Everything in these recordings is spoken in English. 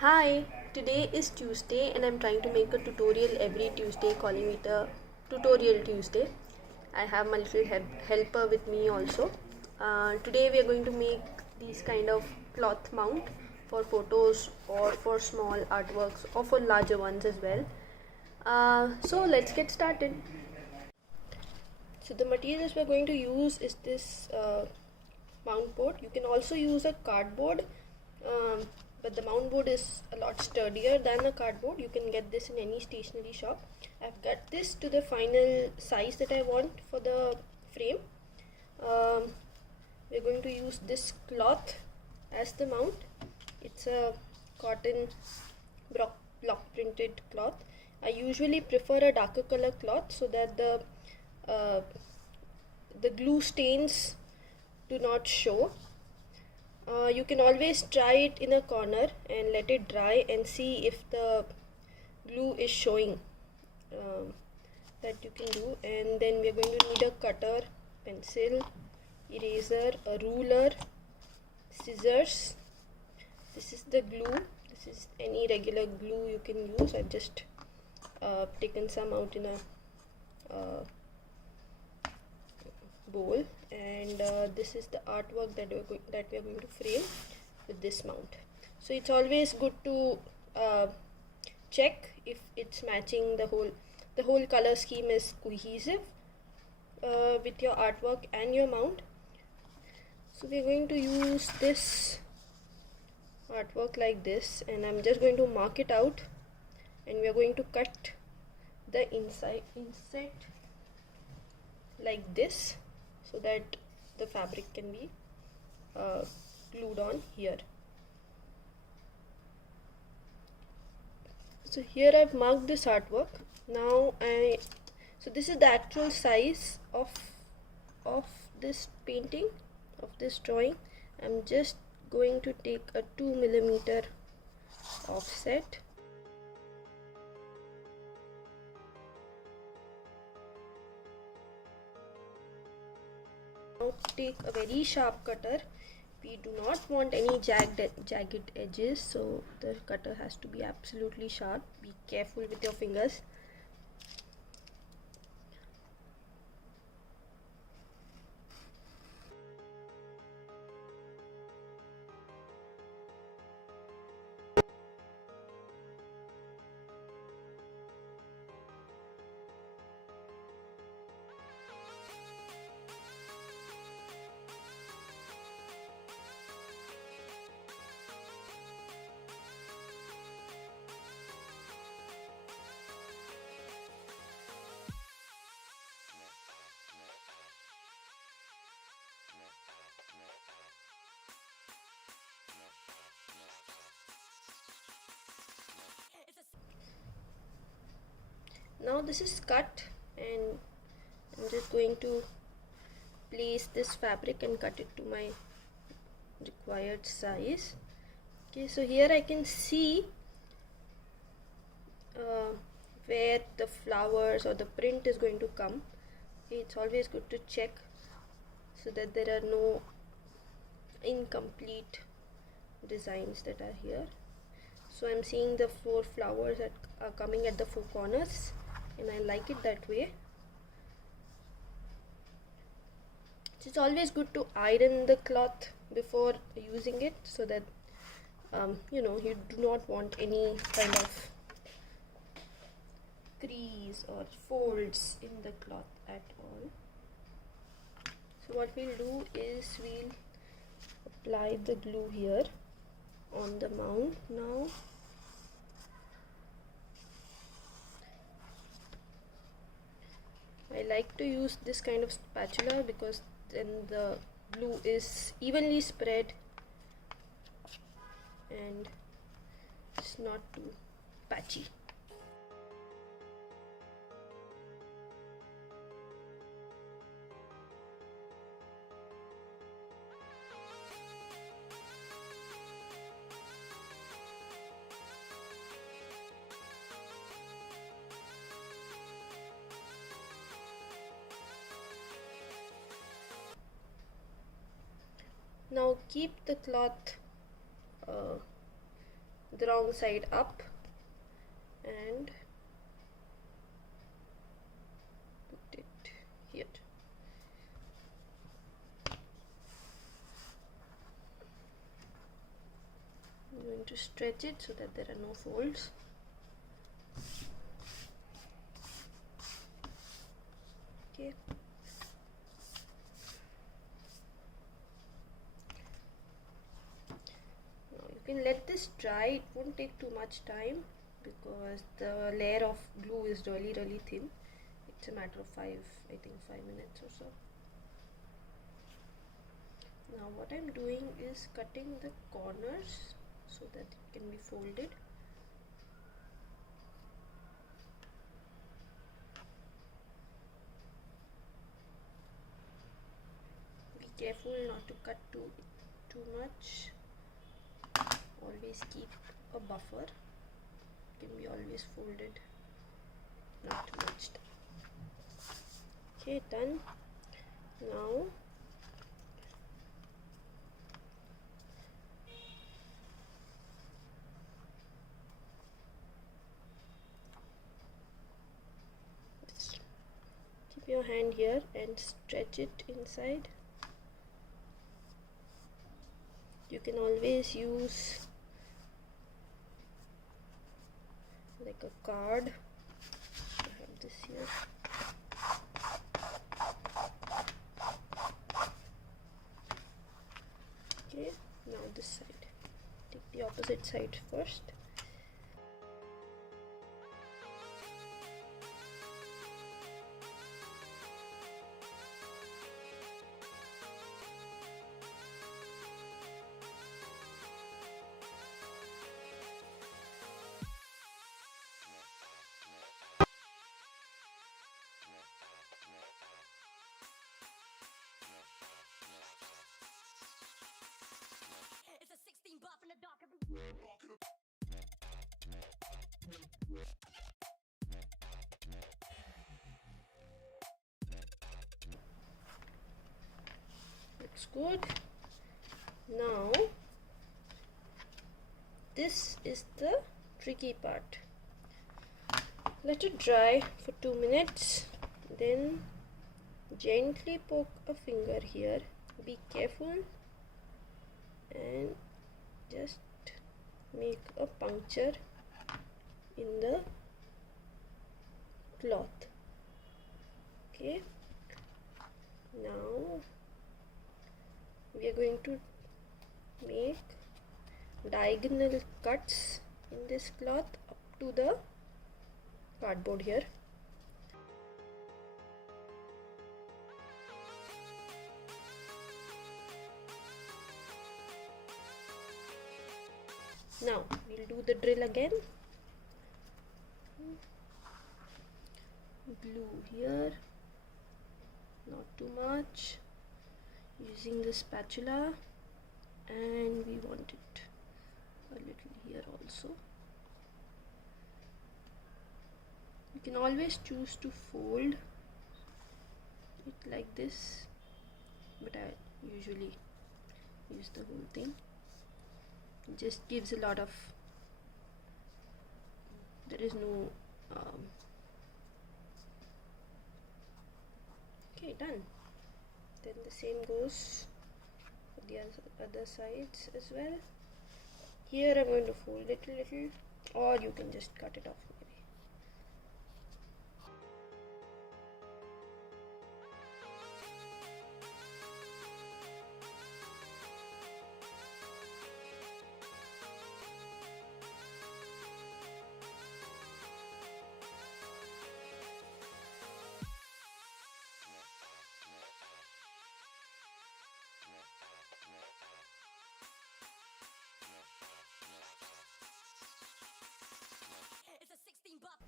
Hi, today is Tuesday and I'm trying to make a tutorial every Tuesday, calling it a tutorial Tuesday. I have my little helper with me also. Today we are going to make these kind of cloth mount for photos or for small artworks or for larger ones as well. So let's get started. So the materials we're going to use is this mount board. You can also use a cardboard, um, but the mount board is a lot sturdier than a cardboard. You can get this in any stationery shop. I've got this to the final size that I want for the frame. We're going to use this cloth as the mount. It's a cotton block printed cloth. I usually prefer a darker color cloth so that uh, the glue stains do not show. You can always try it in a corner and let it dry and see if the glue is showing. That you can do. And then we are going to need a cutter, pencil, eraser, a ruler, scissors. This is the glue. This is any regular glue you can use. I've just taken some out in a bowl, and this is the artwork that we are going to frame with this mount. So it's always good to check if it's matching, the whole color scheme is cohesive with your artwork and your mount. So we're going to use this artwork like this, and I'm just going to mark it out, and we are going to cut the inside like this so that the fabric can be glued on here. So here I've marked this artwork. Now so this is the actual size of this painting, of this drawing. I'm just going to take a 2mm offset. Now take a very sharp cutter. We do not want any jagged edges, so the cutter has to be absolutely sharp. Be careful with your fingers. Now this is cut, and I'm just going to place this fabric and cut it to my required size. Okay, so here I can see where the flowers or the print is going to come. Okay, it's always good to check so that there are no incomplete designs that are here. So I'm seeing the 4 flowers that are coming at the 4 corners, and I like it that way. It's always good to iron the cloth before using it so that you do not want any kind of crease or folds in the cloth at all. So what we'll do is we'll apply the glue here on the mount now. I like to use this kind of spatula because then the glue is evenly spread and it's not too patchy. Now keep the cloth the wrong side up and put it here. I'm going to stretch it so that there are no folds. Okay. Now you can let this dry. It won't take too much time because the layer of glue is really thin. It's a matter of 5 minutes or so. Now what I'm doing is cutting the corners so that it can be folded. Be careful not to cut too much. Always keep a buffer. It can be always folded, not too much. Okay, done. Now just keep your hand here and stretch it inside. You can always use like a card. I have this here. Okay, now this side. Take the opposite side first. Looks good. Now this is the tricky part. Let it dry for 2 minutes, then gently poke a finger here. Be careful and just make a puncture in the cloth. Okay, now we are going to make diagonal cuts in this cloth up to the cardboard here. Now we'll do the drill again. Glue here, not too much, using the spatula, and we want it a little here also. You can always choose to fold it like this, but I usually use the whole thing. It just gives a lot of, there is no okay, done. Then the same goes for the other sides as well. Here I'm going to fold it a little, or you can just cut it off maybe.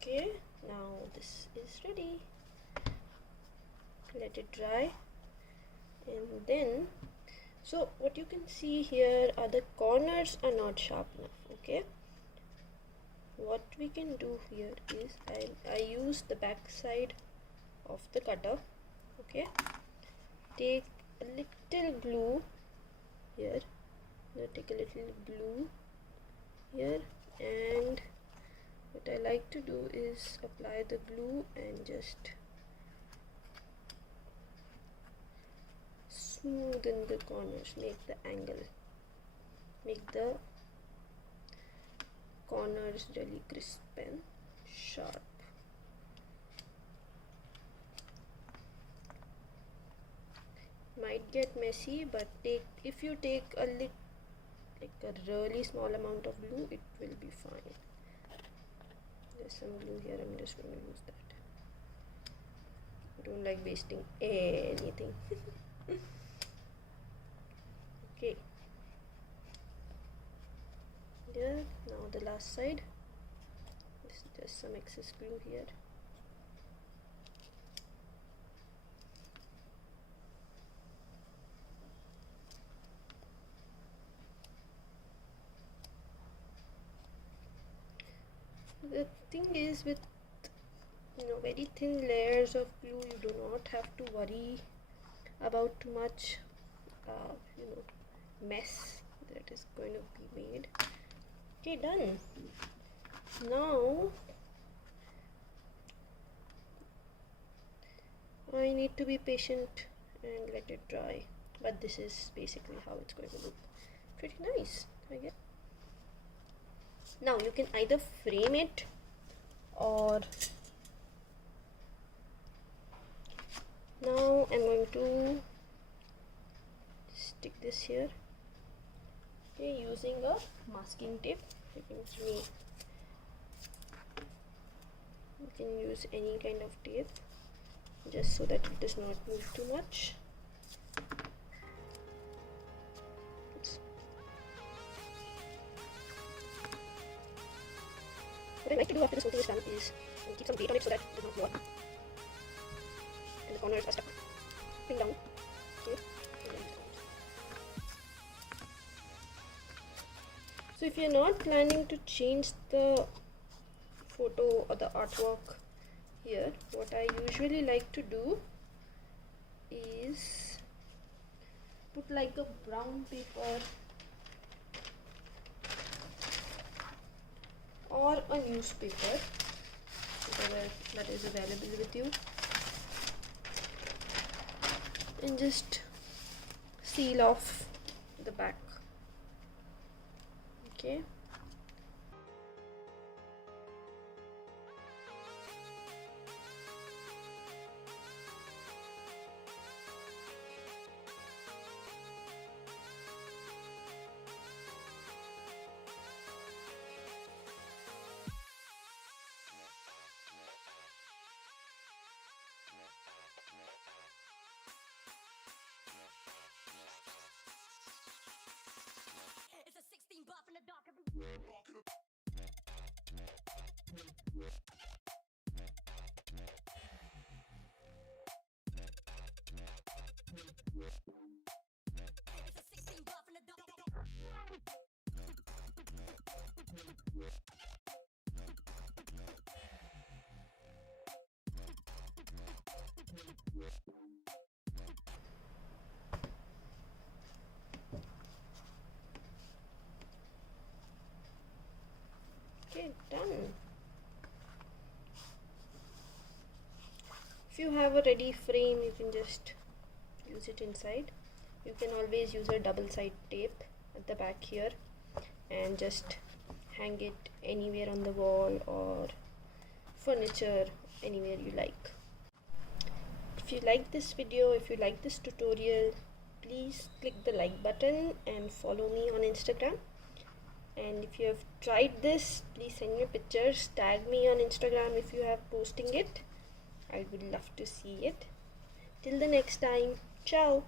Okay, now this is ready. Let it dry, and then so what you can see here are the corners are not sharp enough. Okay, what we can do here is I use the back side of the cutter. Okay, take a little glue here. Now take a little glue here like to do is apply the glue and just smoothen the corners, make the angle, make the corners really crisp and sharp. Might get messy, but if you take a really small amount of glue, it will be fine. There's some glue here, I'm just going to use that. I don't like wasting anything. Okay. Yeah, now the last side. There's just some excess glue here. The thing is, with very thin layers of glue, you do not have to worry about too much mess that is going to be made. Okay, done. Now I need to be patient and let it dry, but this is basically how it's going to look. Pretty nice, I guess. Now you can either frame it or now I'm going to stick this here, okay, using a masking tape. You can use any kind of tape just so that it does not move too much. What I like to do after this whole thing is done is keep some weight on it so that it does not blow up and the corners are stuck. Bring down. Okay. So if you're not planning to change the photo or the artwork here, what I usually like to do is put like a brown paper or a newspaper, whatever that is available with you, and just seal off the back. Okay. Okay, done. If you have a ready frame, you can just use it inside. You can always use a double side tape at the back here and just hang it anywhere on the wall or furniture, anywhere you like. If you like this video, if you like this tutorial, please click the like button and follow me on Instagram. And if you have tried this, please send me pictures, tag me on Instagram if you have posting it. I would love to see it. Till the next time, ciao.